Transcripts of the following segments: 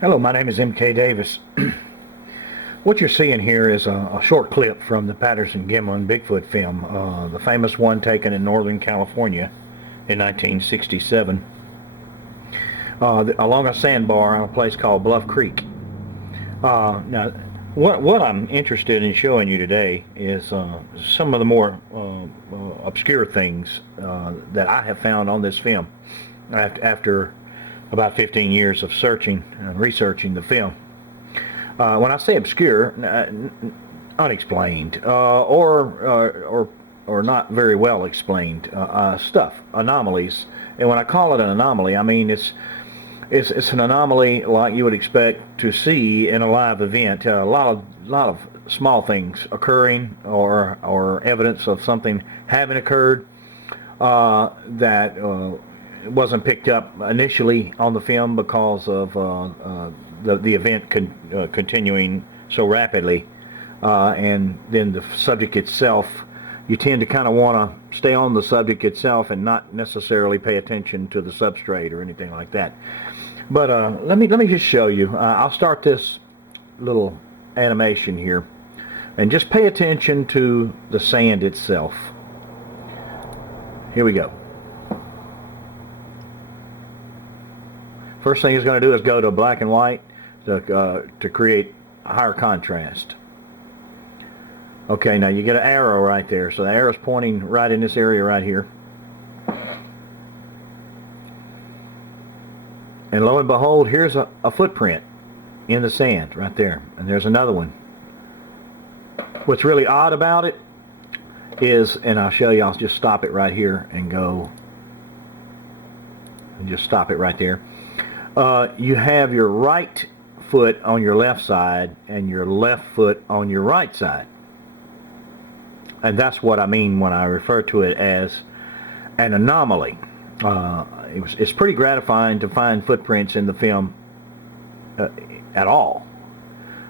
Hello, my name is M.K.Davis. What you're seeing here is a short clip from the Patterson Gimlin Bigfoot film, the famous one taken in Northern California in 1967, along a sandbar on a place called Bluff Creek. Now, what I'm interested in showing you today is some of the more obscure things that I have found on this film after about 15 years of searching and researching the film. When I say obscure, unexplained, or not very well explained stuff, anomalies. And when I call it an anomaly, I mean it's an anomaly like you would expect to see in a live event. A lot of small things occurring, or evidence of something having occurred that wasn't picked up initially on the film because of the event continuing so rapidly, and then the subject itself, you tend to kind of want to stay on the subject itself and not necessarily pay attention to the substrate or anything like that. But let me just show you. I'll start this little animation here, and just pay attention to the sand itself. Here we go. First thing it's going to do is go to black and white to create a higher contrast. Okay, now you get an arrow right there, so the arrow is pointing right in this area right here. And lo and behold, here's a footprint in the sand right there, and there's another one. What's really odd about it is, and I'll show you, I'll just stop it right here and go, and just stop it right there. You have your right foot on your left side and your left foot on your right side. And that's what I mean when I refer to it as an anomaly. It's pretty gratifying to find footprints in the film at all.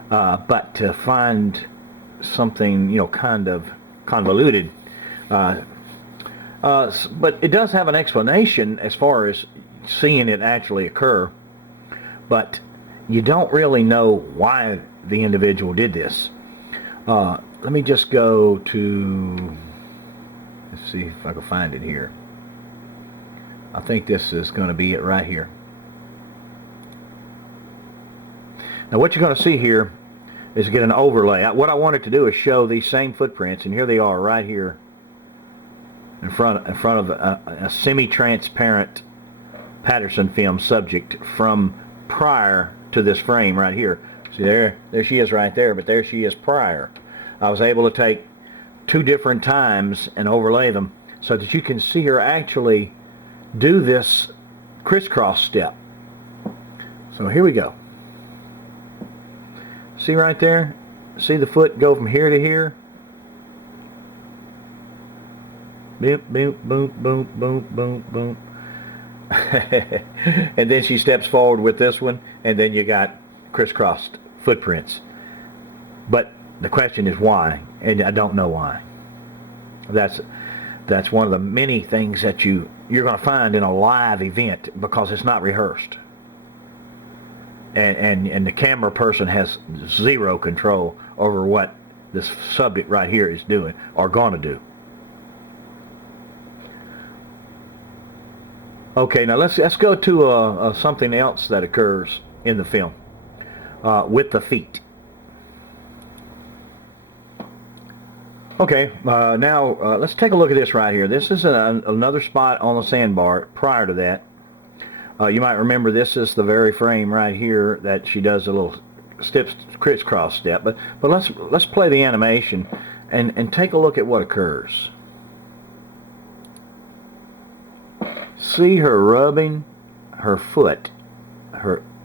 But to find something, kind of convoluted. But it does have an explanation as far as seeing it actually occur, but you don't really know why the individual did this. Let me just go to, let's see if I can find it here. I think this is going to be it right here. Now what you're going to see here is get an overlay. What I wanted to do is show these same footprints, and here they are right here in front of a semi-transparent Patterson film subject from prior to this frame right here. See, there she is right there, but there she is prior. I was able to take two different times and overlay them so that you can see her actually do this crisscross step. So here we go. See right there? See the foot go from here to here? Boom, boom, boom, boom, boom, boom, boom. And then she steps forward with this one, and then you got crisscrossed footprints. But the question is why, and I don't know why. That's one of the many things that you're going to find in a live event, because it's not rehearsed, and the camera person has zero control over what this subject right here is doing or going to do. Okay, now let's go to something else that occurs in the film with the feet. Okay, now let's take a look at this right here. This is another spot on the sandbar prior to that. You might remember this is the very frame right here that she does a little crisscross step. But let's play the animation and take a look at what occurs. See her rubbing her foot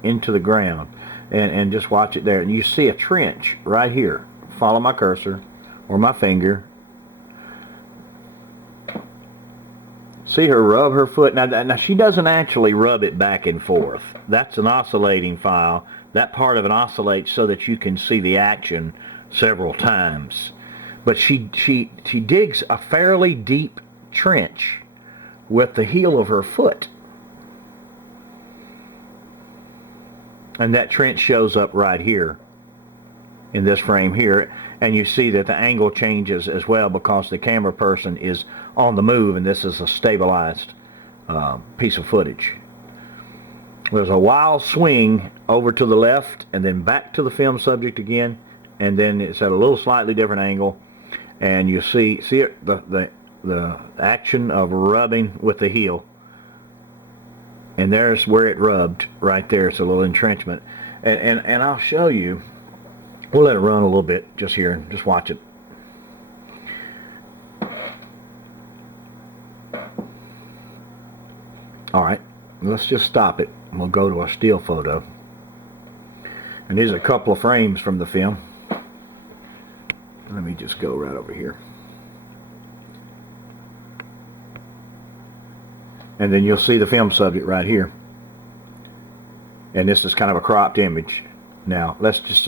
into the ground, and just watch it there. And you see a trench right here. Follow my cursor or my finger. See her rub her foot. Now she doesn't actually rub it back and forth. That's an oscillating file. That part of it oscillates so that you can see the action several times. But she digs a fairly deep trench with the heel of her foot. And that trench shows up right here in this frame here, and you see that the angle changes as well because the camera person is on the move, and this is a stabilized piece of footage. There's a wild swing over to the left and then back to the film subject again, and then it's at a little slightly different angle, and you see it, the action of rubbing with the heel, and there's where it rubbed right there. It's a little entrenchment, and I'll show you. We'll let it run a little bit just here and just watch it. Alright, let's just stop it. We'll go to a still photo. And these are a couple of frames from the film. Let me just go right over here. And then you'll see the film subject right here. And this is kind of a cropped image. Now, let's just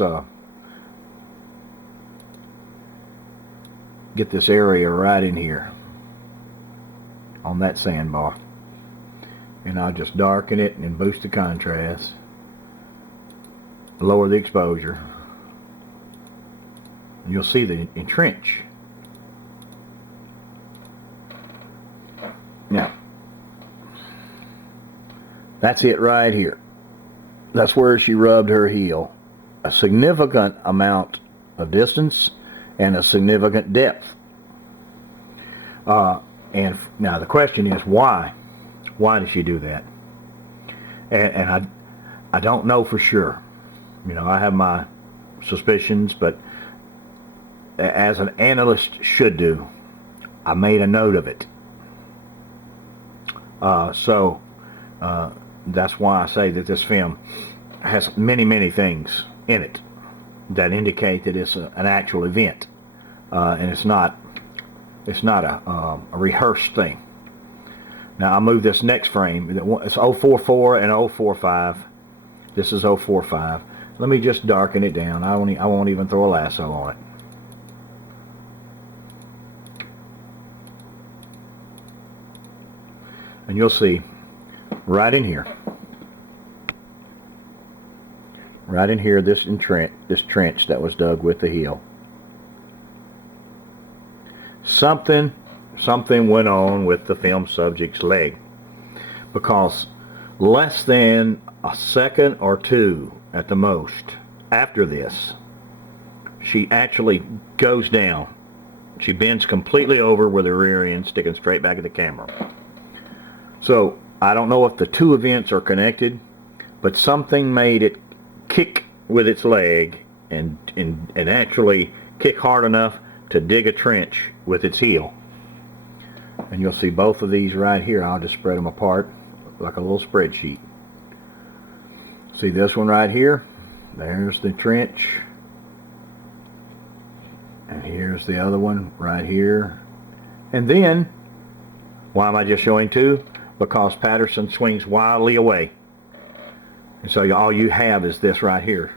get this area right in here on that sandbar, and I'll just darken it and boost the contrast, lower the exposure, and you'll see the entrench. Now that's it right here. That's where she rubbed her heel, a significant amount of distance and a significant depth. And now the question is, why? Why did she do that? And I don't know for sure. You know, I have my suspicions, but as an analyst should do, I made a note of it. So that's why I say that this film has many things in it that indicate that it's an actual event, and it's not a rehearsed thing. Now I'll move this next frame. It's 044 and 045. This is 045. Let me just darken it down. I won't even throw a lasso on it. And you'll see right in here, this trench that was dug with the heel. Something went on with the film subject's leg, because less than a second or two at the most after this, she actually goes down. She bends completely over with her rear end sticking straight back at the camera. So I don't know if the two events are connected, but something made it kick with its leg and actually kick hard enough to dig a trench with its heel. And you'll see both of these right here. I'll just spread them apart like a little spreadsheet. See this one right here? There's the trench. And here's the other one right here. And then, why am I just showing two? Because Patterson swings wildly away. And so all you have is this right here.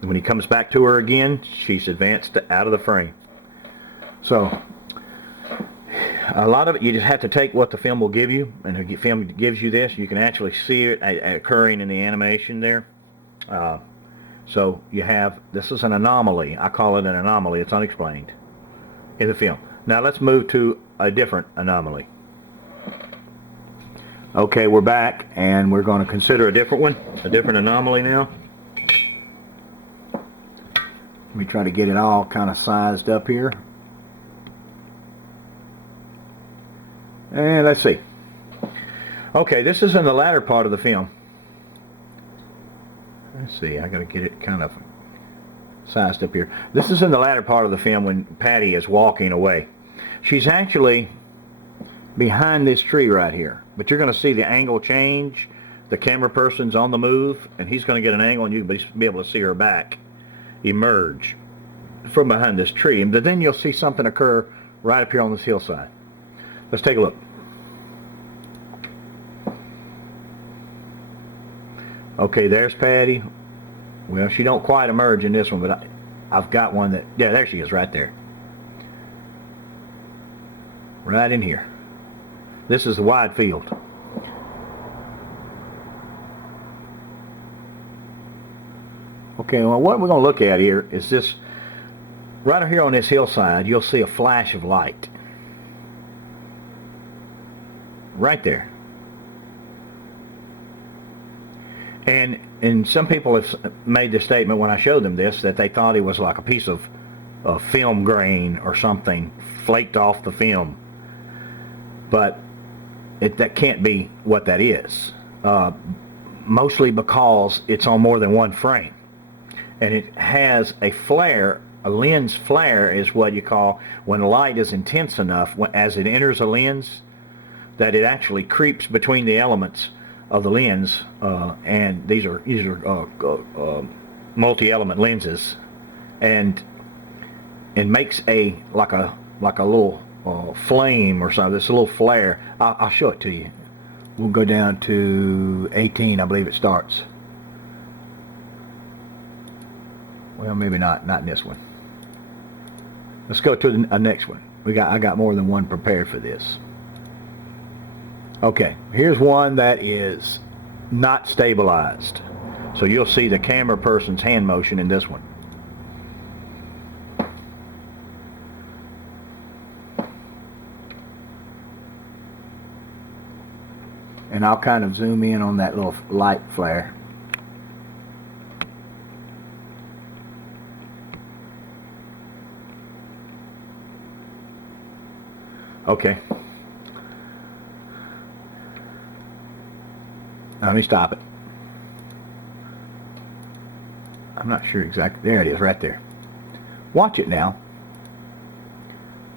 And when he comes back to her again, she's advanced out of the frame. So a lot of it, you just have to take what the film will give you, and the film gives you this. You can actually see it occurring in the animation there. So you have, this is an anomaly. I call it an anomaly. It's unexplained in the film. Now let's move to a different anomaly. Okay, we're back, and we're going to consider a different one, a different anomaly now. Let me try to get it all kind of sized up here. And let's see. Okay, this is in the latter part of the film. Let's see, I got to get it kind of sized up here. This is in the latter part of the film when Patty is walking away. She's actually behind this tree right here, but you're going to see the angle change. The camera person's on the move, and he's going to get an angle, and you'll be able to see her back emerge from behind this tree. But then you'll see something occur right up here on this hillside. Let's take a look. Okay, there's Patty. Well, she don't quite emerge in this one, but I've got one that, yeah, there she is right there. Right in here. This is the wide field. Okay, well, what we're going to look at here is this. Right here on this hillside, you'll see a flash of light. Right there. And some people have made the statement when I showed them this that they thought it was like a piece of film grain or something flaked off the film. But that can't be what that is. Mostly because it's on more than one frame. And it has a flare. A lens flare is what you call when the light is intense enough as it enters a lens that it actually creeps between the elements of the lens, and these are multi-element lenses, and it makes like a little flame or something. This little flare. I'll show it to you. We'll go down to 18, I believe it starts. Well, maybe not in this one. Let's go to the next one. I got more than one prepared for this. Okay, here's one that is not stabilized. So you'll see the camera person's hand motion in this one. And I'll kind of zoom in on that little light flare. Okay. Now, let me stop it. I'm not sure exactly. There it is, right there. Watch it now.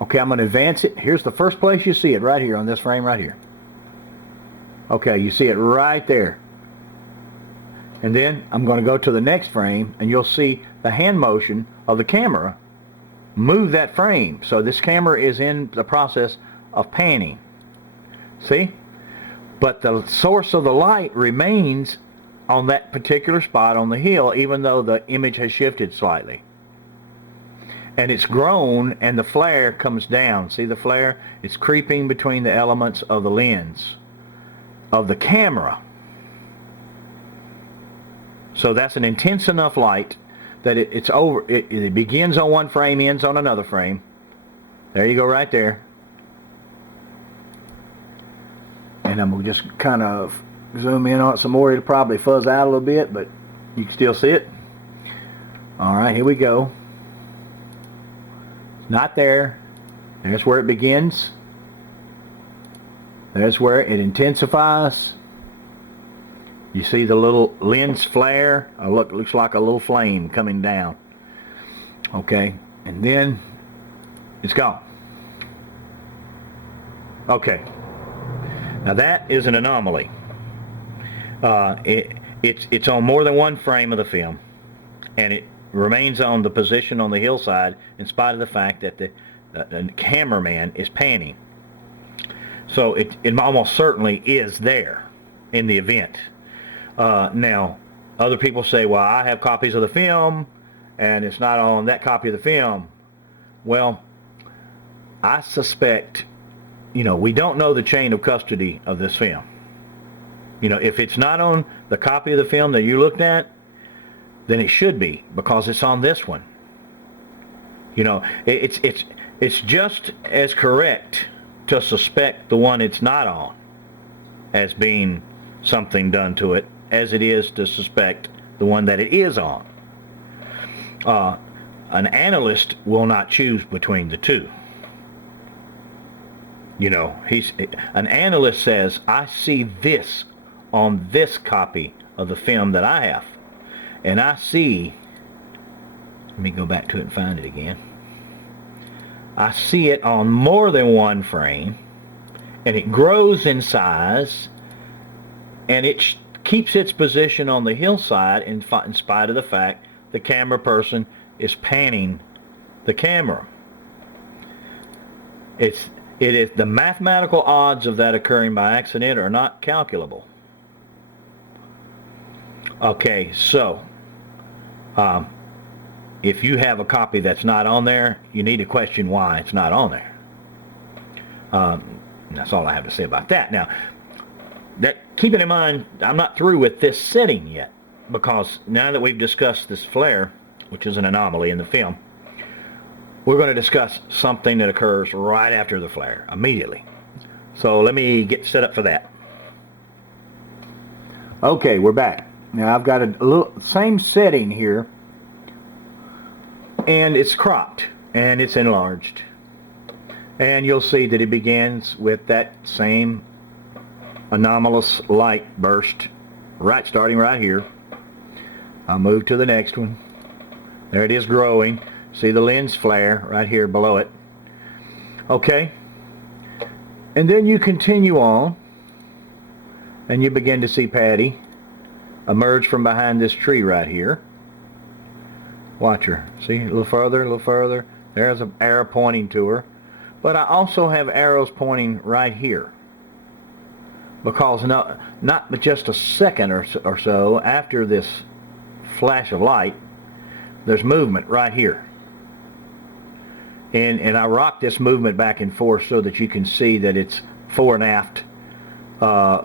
Okay, I'm going to advance it. Here's the first place you see it, right here on this frame right here. Okay, you see it right there. And then I'm going to go to the next frame, and you'll see the hand motion of the camera move that frame. So this camera is in the process of panning. See? But the source of the light remains on that particular spot on the hill, even though the image has shifted slightly. And it's grown, and the flare comes down. See the flare? It's creeping between the elements of the lens of the camera. So that's an intense enough light that it begins on one frame, ends on another frame. There you go, right there. And I'm going to just kind of zoom in on it some more. It'll probably fuzz out a little bit, but you can still see it. Alright, here we go. It's not there. There's where it begins. There's where it intensifies. You see the little lens flare? Looks like a little flame coming down. Okay, and then it's gone. Okay, now that is an anomaly. It's on more than one frame of the film, and it remains on the position on the hillside in spite of the fact that the cameraman is panning. So it almost certainly is there in the event. Now, other people say, well, I have copies of the film, and it's not on that copy of the film. Well, I suspect, we don't know the chain of custody of this film. If it's not on the copy of the film that you looked at, then it should be, because it's on this one. It's just as correct to suspect the one it's not on as being something done to it as it is to suspect the one that it is on. An analyst will not choose between the two. An analyst says, I see this on this copy of the film that I have, and I see, let me go back to it and find it again. I see it on more than one frame, and it grows in size, and it keeps its position on the hillside in spite of the fact the camera person is panning the camera. It is the mathematical odds of that occurring by accident are not calculable. Okay, so if you have a copy that's not on there, you need to question why it's not on there. That's all I have to say about that. Now, keeping in mind, I'm not through with this setting yet. because now that we've discussed this flare, which is an anomaly in the film, we're going to discuss something that occurs right after the flare, immediately. So let me get set up for that. Okay, we're back. Now I've got a little same setting here, and it's cropped and it's enlarged, and you'll see that it begins with that same anomalous light burst, starting right here. I'll move to the next one. There it is, growing. See the lens flare right here below it. Okay, and then you continue on, and you begin to see Patty emerge from behind this tree right here. Watch her. See, a little further, a little further. There's an arrow pointing to her. But I also have arrows pointing right here, because not but just a second or so after this flash of light, there's movement right here. And I rock this movement back and forth so that you can see that it's fore and aft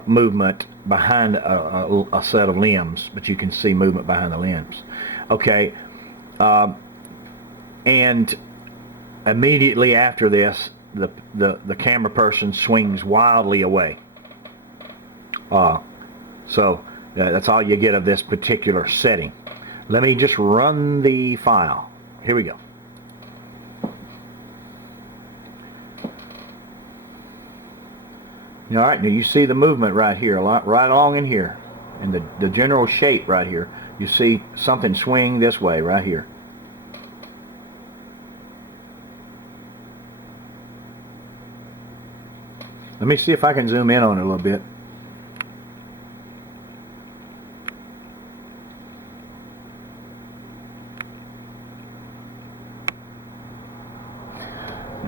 movement behind a set of limbs, but you can see movement behind the limbs. Okay, and immediately after this, the camera person swings wildly away. So that's all you get of this particular setting. Let me just run the file. Here we go. All right, now you see the movement right here, right along in here, and the general shape right here. You see something swing this way right here. Let me see if I can zoom in on it a little bit.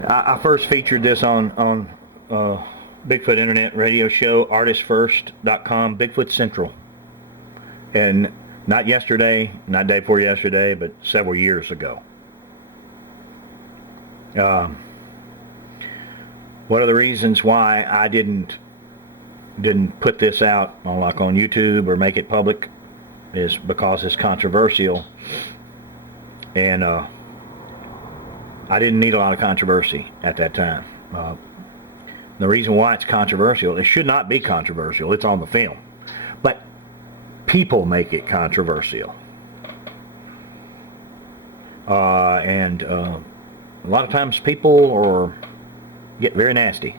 I first featured this on Bigfoot Internet Radio Show, artistfirst.com, Bigfoot Central. And not yesterday, not day before yesterday, but several years ago. One of the reasons why I didn't put this out on YouTube or make it public is because it's controversial, and I didn't need a lot of controversy at that time. The reason why it's controversial, it should not be controversial, it's on the film, but people make it controversial. And a lot of times people get very nasty,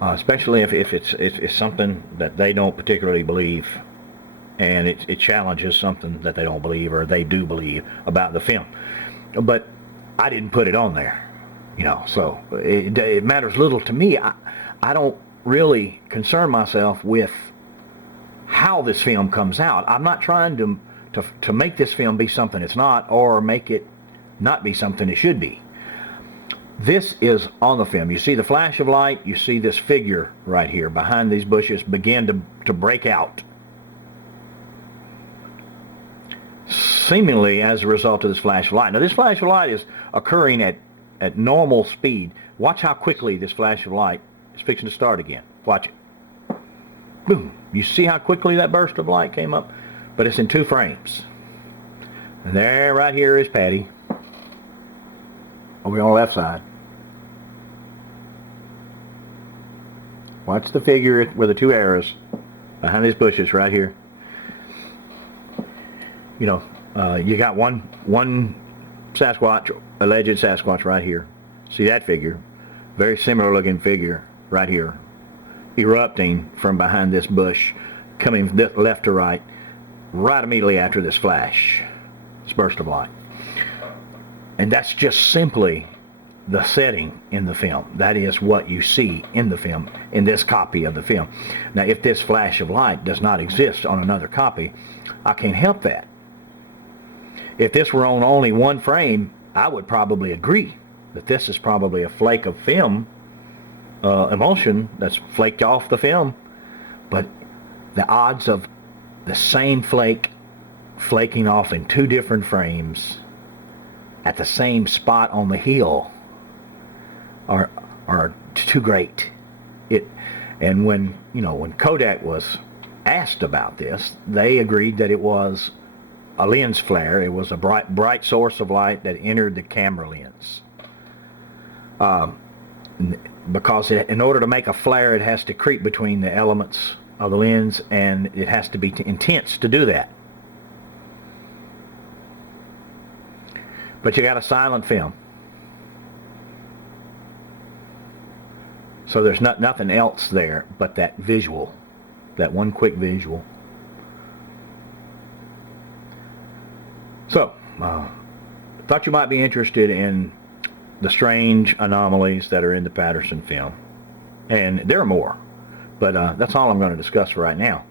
especially if it's something that they don't particularly believe, and it challenges something that they don't believe or they do believe about the film. But I didn't put it on there. So it matters little to me. I don't really concern myself with how this film comes out. I'm not trying to make this film be something it's not, or make it not be something it should be. This is on the film. You see the flash of light. You see this figure right here behind these bushes begin to break out, seemingly as a result of this flash of light. Now this flash of light is occurring at normal speed. Watch how quickly this flash of light is fixing to start again. Watch it. Boom. You see how quickly that burst of light came up? But it's in 2 frames. And there, right here is Patty, over on the left side. Watch the figure with the 2 arrows behind these bushes right here. You got one Sasquatch, alleged Sasquatch right here. See that figure? Very similar looking figure right here, erupting from behind this bush, coming left to right immediately after this flash, this burst of light. And that's just simply the setting in the film. That is what you see in the film, in this copy of the film. Now, if this flash of light does not exist on another copy, I can't help that. If this were on only 1 frame, I would probably agree that this is probably a flake of film, emulsion that's flaked off the film. But the odds of the same flake flaking off in 2 different frames at the same spot on the hill are too great. And when Kodak was asked about this, they agreed that it was a lens flare. It was a bright source of light that entered the camera lens. Because in order to make a flare, it has to creep between the elements of the lens, and it has to be intense to do that. But you got a silent film, so there's nothing else there but that visual, that one quick visual. So thought you might be interested in the strange anomalies that are in the Patterson film, and there are more, but that's all I'm going to discuss right now.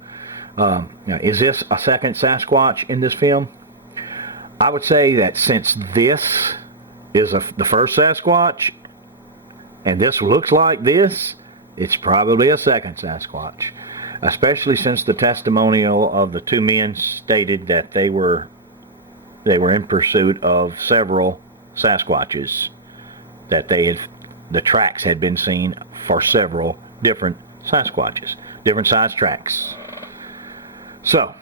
Now, is this a second Sasquatch in this film? I would say that since this is the first Sasquatch, and this looks like this, it's probably a second Sasquatch, especially since the testimonial of the two men stated that they were in pursuit of several Sasquatches, that the tracks had been seen for several different Sasquatches, different size tracks. So,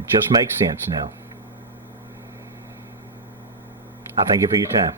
it just makes sense now. I thank you for your time.